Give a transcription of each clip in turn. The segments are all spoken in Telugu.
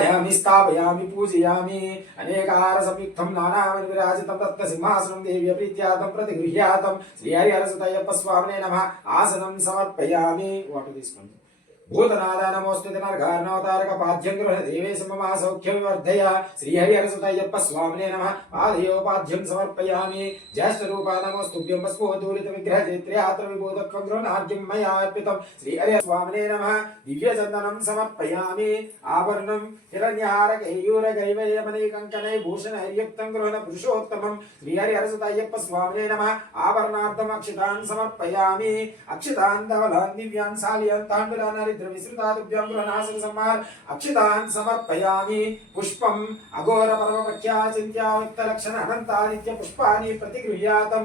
यामि स्थापयामि पूजयामि अनेकारसंयुक्तं नानामनि विराजितं तत्र सिंहासनं देव्य प्रीत्यार्थं प्रतिगृह्यातं श्रीहरिहरसुतय्यप्प स्वामिने नमः आसनं समर्पयामि वाटु తీసుకోండి భూతనాద నమోస్తుతి పాద్యం గృహ దేవే సమమా సౌఖ్య వివర్ధయ శ్రీహరిహరసుతయ్యప్ప స్వామినే నమ పాదయోపాద్యం సమర్పయామి జ్యేష్ఠ రూపా నమోస్తుభ్యం భస్మోదూరిత విగ్రహ చైత్ర్యాత్ర విభూతత్వం గృహనార్గ్యం మయా అర్పితం శ్రీహరి స్వామినే నమ దివ్యచందనం సమర్పయామి ఆభరణం హిరణ్యహార కంకణై భూషణ హరియుక్తం గృహణ పురుషోత్తమం శ్రీహరిహరసుతయ్యప్ప స్వామినే నమ ఆభరణార్థం అక్షితాన్ సమర్పయామి అక్షితాన్ ధవలాన్ దివ్యాన్ సాలియాన్ తాండులాన్ హరిద్ర విసృతాదిభ్యం గృహనాశన సంహార్ అక్షితాన్ సమర్పయామి పుష్పం అఘోర పరమ ప్రఖ్యాచింత్యాయుక్త లక్షణ అనంతాదిత్య పుష్పాని ప్రతిగృహ్యాతం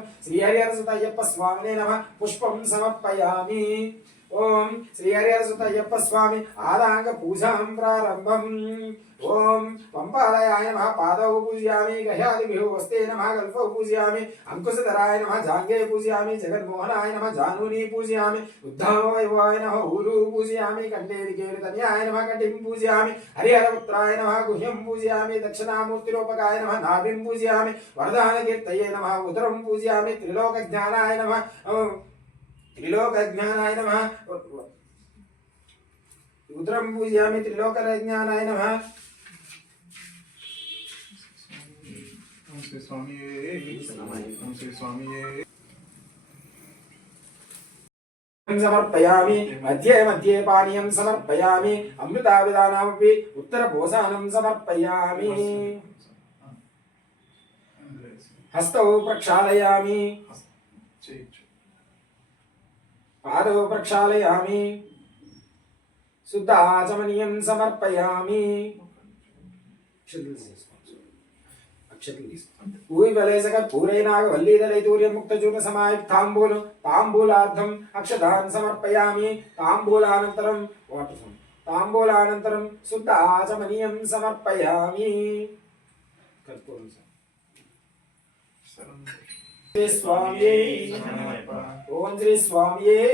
ఓం శ్రీ హరిహరసుతయ్యప్ప స్వామి ఆదాంగ పూజాం ప్రారంభం. ఓం పంపాలయాయ నమ పాదౌ పూజయామి గహ్యాదిభ్యో వస్తే నమ కల్పౌ పూజయామి అంకుశధరాయ నమ జాంగే పూజయామి జగన్మోహనాయ నమ జానూని పూజయామి ఉద్ధామ నమ ఊరు పూజయామి కండేరికేరు తన్యాయ నమ కటిం పూజయామి హరిహరపుత్రాయ నమ గుహ్యం పూజయామి దక్షిణామూర్తిరూపకాయ నమ నాభిం పూజయామి వరదాన వరదానకీర్తయే నమ ఉదరం పూజయామి త్రిలోక జ్ఞానాయ నమ త్రిలోకజ్ఞానాయ నమ. ఉదరం పూజయామి త్రిలోకజ్ఞానాయ నమ. సమర్పయామి. మధ్యే మధ్యే పానీయం సమర్పయామి. అమృతావిధానమపి ఉత్తరపోసానం సమర్పయామి. హస్తౌ ప్రక్షాళయామి. చేయొచ్చు పాదౌ ప్రక్షాళయామి శుద్ధాచమనీయం సమర్పయామి. అక్షతలు పూరైనాగ వల్లీదలైతూర్యం ముక్తచూర్ణ సమాయుక్తాంబూలం తాంబూలార్థం అక్షతాన్ సమర్పయామి. తాంబూలానంతరం వాటర్ తాంబూలానంతరం శుద్ధ ఆచమనీయం సమర్పయామి కర్పూరం సార్. స్వామియే. ఓం శ్రీ స్వామియే.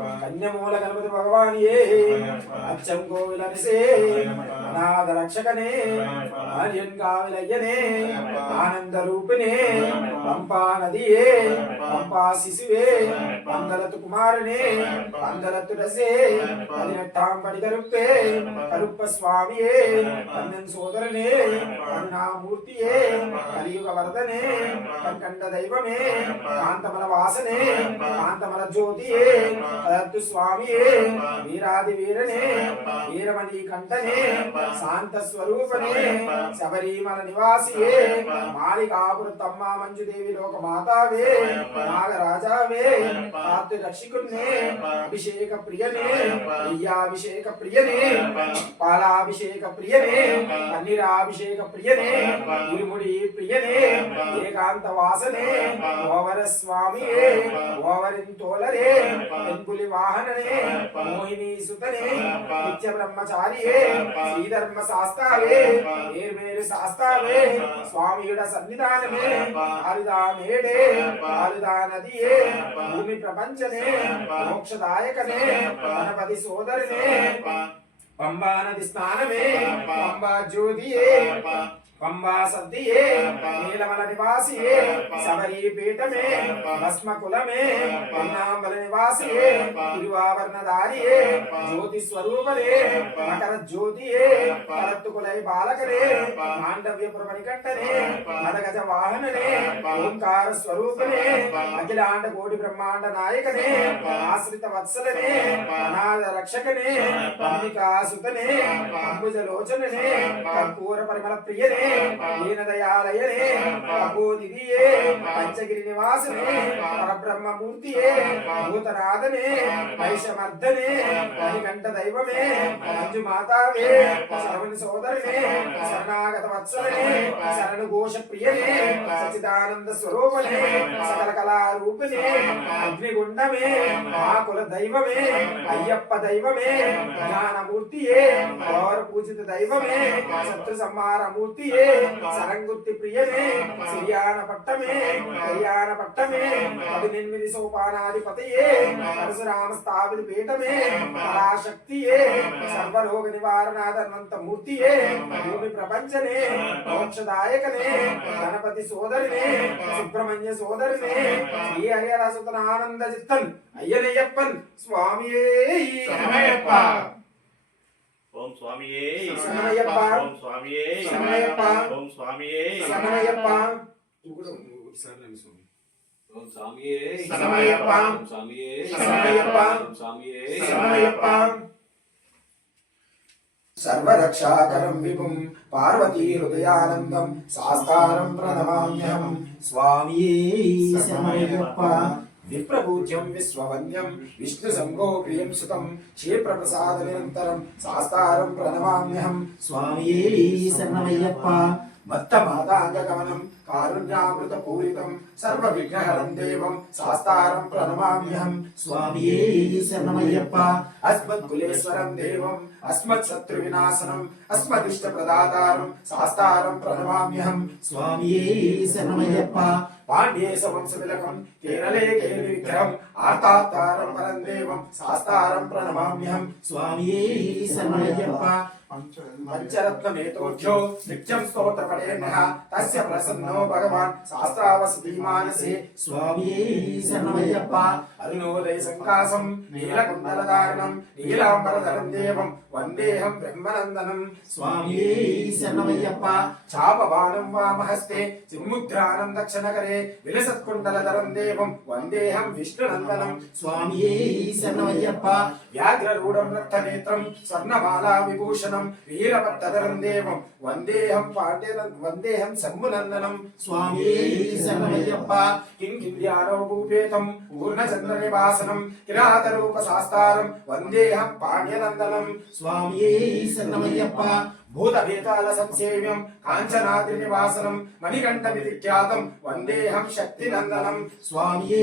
కన్యమూల గణపతి భగవానియే శరణమయ్యప్ప. అచ్చం శరణమయ్యప్ప. అనాథ రక్షకనే శరణమయ్యప్ప. ఆర్యన్ కావిలయ్యనే శరణమయ్యప్ప. ఆనంద రూపిణే శరణమయ్యప్ప. పంపా నదియే శరణమయ్యప్ప. పంపా శిశువే శరణమయ్యప్ప. పందలతు కుమారునే శరణమయ్యప్ప. పందలతు రసే శరణమయ్యప్ప. పదినెట్టాంబడి కరుప్పే శరణమయ్యప్ప. కరుప్ప స్వామియే శరణమయ్యప్ప. కన్నన్ సోదరనే శరణమయ్యప్ప. కరుణామూర్తియే శరణమయ్యప్ప. కలియుగ వరదనే శరణమయ్యప్ప. కర్కండ దైవమే శరణమయ్యప్ప. కాంతమల వాసనే శరణమయ్యప్ప. కాంతమల శాంత శరణమయ్యప్ప. శబరిమల నివాసియే. మాలికాపురతమ్మ మంజుదేవి లోక మాతావే. నాగరాజావే. తాతు రక్షికున్నే. అభిషేక ప్రియనే. నెయ్యాభిషేక ప్రియనే. పాలాభిషేక ప్రియనే. పన్నీరాభిషేక ప్రియనే. ఇరుముడి ప్రియనే. ఏకాంత వాసనే. ఓవర స్వామియే. ఓవరింతోలరే శరణమయ్యప్ప. పెంపులి వాహననే. మోహిని సుతనే. నిత్య బ్రహ్మచారియే శరణమయ్యప్ప. శ్రీధర్మ శాస్త్రావే శరణమయ్యప్ప. నేర్మేరు శాస్త్రావే శరణమయ్యప్ప. స్వామియుడ సన్నిధానమే శరణమయ్యప్ప. ఆరుదా మేడే శరణమయ్యప్ప. ఆరుదా నదియే శరణమయ్యప్ప. భూమి ప్రపంచనే శరణమయ్యప్ప. మోక్షదాయకనే శరణమయ్యప్ప. గణపతి సోదరనే శరణమయ్యప్ప. పంబా నది స్నానమే శరణమయ్యప్ప. పంబా జ్యోతియే శరణమయ్యప్ప. పంబా సద్దియే శరణమయ్యప్ప. నీలమల నివాసియే శరణమయ్యప్ప. శబరి పీఠమే శరణమయ్యప్ప. భస్మ కులమే శరణమయ్యప్ప. పొన్నాంబల నివాసియే. తిరువాభరణధారియే. జ్యోతి శరణమయ్యప్ప. మకర జ్యోతియే. కరత్తుకులై శరణమయ్యప్ప. మాండవ్యపుర మణికంఠనే. మదగజ వాహననే. ఓంకార స్వరూపనే. అఖిలాండ కోటి బ్రహ్మాండ నాయకనే. ఆశ్రిత వత్సలనే. అనాథ రక్షకనే. అంబికాసుతనే. అంబుజలోచననే. కర్పూర పరిమళ ప్రియనే. దీనదయాలయనే శరణమయ్యప్ప. పంచగిరి నివాసనే. పరబ్రహ్మమూర్తియే. భూతనాథనే శరణమయ్యప్ప. మణికంఠ దైవమే. మంజు మాతావే. శరవణ సోదరనే. శరణాగత వత్సలనే. శరణు ఘోష ప్రియనే. సచిదానంద స్వరూపనే. సకల కళారూపిణే. అగ్నిగుండమే శరణమయ్యప్ప. మా కుల దైవమే. అయ్యప్ప దైవమే. జ్ఞానమూర్తియే పూజిత దైవమే. శత్రు సంహార స్వామియే సరంగుత్తి ప్రియమే శ్రీయాన పట్టమే కళ్యాణ పట్టమే పదినెనిమిది సోపానాధిపతయే పరశురామ స్థాపిత పీఠమే పరాశక్తియే సర్వరోగ నివారణాధన్వంత మూర్తియే భూమి ప్రపంచనే మోక్షదాయకనే గణపతి సోదరినే సుబ్రహ్మణ్య సోదరినే శ్రీ చిత్తన్ అయ్యనయ్యప్పన్ స్వామియే. ఓం స్వామియే. శరణమయ్యప్ప. ఓం స్వామియే. శరణమయ్యప్ప. ఓం స్వామియే. శరణమయ్యప్ప నువ్వు కూడా ఒకసారి నన్ను స్వామి. ఓం స్వామియే. శరణమయ్యప్ప. ఓం స్వామియే. శరణమయ్యప్ప. ఓం స్వామియే. శరణమయ్యప్ప సర్వరక్షాకరం విభుం పార్వతీ హృదయానందం శాస్త్రం ప్రణమామ్యహం. స్వామియే శరణమయ్యప్ప విప్రభూజ్యం విశ్వవన్యం విష్ణు సంగో ప్రియం సుతం క్షేప్రప్రసాద నిరంతరం శాస్తారం ప్రణమామ్యహం స్వామియే శరణమయ్యప్ప మత్త మాతాంగగమనం కారుణ్యామృత పూరితం సర్వ విఘ్నహరం దేవం శాస్తారం ప్రణమామ్యహం స్వామియే శరణమయ్యప్ప అస్మత్ కులేశ్వరం దేవం అస్మత్ శత్రు వినాశనం అస్మదిష్ట ప్రదాతారం శాస్తారం ప్రణమామ్యహం స్వామియే శరణమయ్యప్ప పాండ్యేశ వంశవిలకం కేరళే కేలి విగ్రహం ఆతాతారం పరం దేవం శాస్తారం ప్రణమామ్యహం. స్వామియే శరణమయ్యప్ప పంచరత్నమేతోఢ్యో నిత్యం స్తోత్రపడేన్నః తస్య ప్రసన్నో భగవాన్ శాస్త్రావసతి మానసే స్వామియే శరణమయ్యప్ప. అరుణోదయ సంకాసం. నీలకుండలధారణం. నీలాంబరధరం దేవం. వందేహం బ్రహ్మనందనం. స్వామియే శరణమయ్యప్ప. చాపబాణం వామహస్తే. చిన్ముద్రానం దక్షిణకరే విలసత్కుండలధరం దేవం. వందేహం విష్ణునందనం. స్వామియే శరణమయ్యప్ప. వ్యాఘ్రరూఢం రక్తనేత్రం. స్వర్ణమాలా విభూషణం వీరభట్టధరం దేవం. వందేహం పాండ్య వందేహం శంభునందనం స్వామియే శరణమయ్యప్ప కింకిల్యానో భూపేతం పూర్ణచంద్ర నివాసనం కిరాత రూప శాస్త్రం వందేహం పాండ్యనందనం స్వామియే శరణమయ్యప్ప భూత భేతాల సంసేవ్యం కాంచనాద్రి నివాసనం మణికంఠ విఖ్యాతం వందేహం శక్తినందనం స్వామియే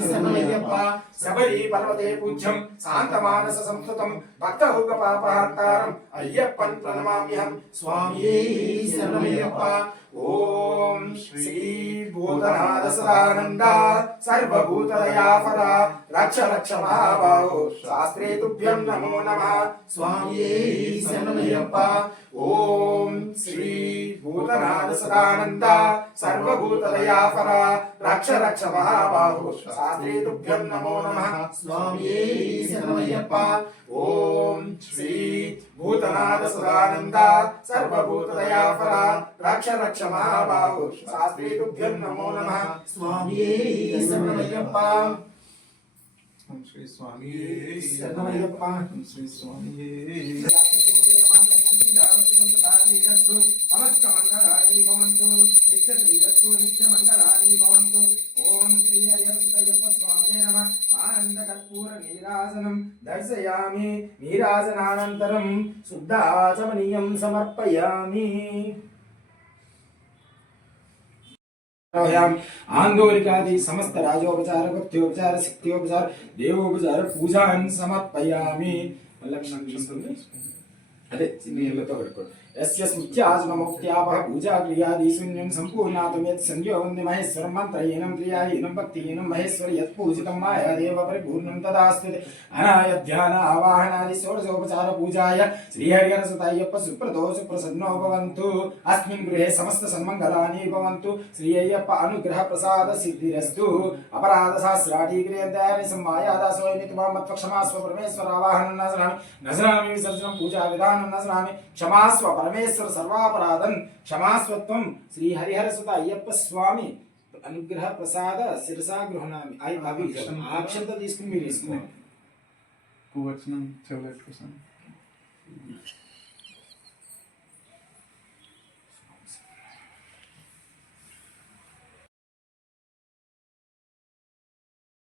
శరణమయ్యప్ప శబరి పర్వతే పూజ్యం శాంతమానస సంస్కృతం భక్తహుగ పాపహర్తారం అయ్యప్పన్ ప్రణమామ్యహం స్వామియే శరణమయ్యప్ప ఓం శ్రీ భూతనాథ సదానంద సర్వభూతదయాఫల రక్ష రక్ష మహాబాహో. శాస్త్రే తుభ్యం నమో నమ. స్వామియే శరణయ్యప్ప ఓం శ్రీ భూతనాథ సదానంద సర్వభూతదయాఫల రక్ష రక్ష మహాబాహో. శాస్త్రే తుభ్యం నమో నమ. స్వామియే శరణయ్యప్ప ఓం శ్రీ భూతనాథ సదానంద సర్వభూతదయాఫల రక్ష రక్ష మహాబాహో శాస్త్రే తుభ్యం నమో నమః స్వామియే శరణమయ్యప్ప శ్రీ స్వామి శరణమయ్యప్ప శ్రీ స్వామి మంగళాని భవంతు నిత్య శ్రీరస్తు నిత్య మంగళాని భవంతు ఓం శ్రీ హరియప్ప స్వామి నమ ఆనంద కర్పూర నీరాజనం దర్శయామి నీరాజనానంతరం శుద్ధాచమనీయం సమర్పయామి ఆందోళికాది సమస్త రాజోపచార భక్త్యోపచార శక్తియోపచార దేవోపచార పూజాన్ సమర్పయామి లక్షణం తీసుకుంది అదే నీళ్ళతో కడుక్కోండి యస్య స్మృత్యాజనముక్త్యాపహ పూజా క్రియాది శూన్యం సంపూర్ణాతం యత్ సంధ్యో వంది మహేశ్వరం మంత్రహీనం క్రియాహీనం భక్తిహీనం మహేశ్వర యత్ పూజితం మాయాదేవ పరిపూర్ణం తదాస్తు అనాయ ధ్యాన ఆవాహనాది షోడశోపచార పూజాయ శ్రీహరిహర సుతయ్యప్ప సుప్రతో సుప్రసన్నో భవంతు అస్మిన్ గృహే సమస్త సన్మంగళాని భవంతు శ్రీ అయ్యప్ప అనుగ్రహ ప్రసాద సిద్ధిరస్తు అపరాధ సహస్రాడి క్రియంతాని సంమాయాదాసోయమితి మత్వక్షమాస్వ పరమేశ్వర పరమేశ్వర సర్వాపరాధం క్షమాస్వత్వం శ్రీ హరిహర సుత అయ్యప్ప స్వామి అనుగ్రహ ప్రసాద శిరసా గృహణామి. అవి అవి ఆక్షంత తీసుకుని మీరు తీసుకున్నాం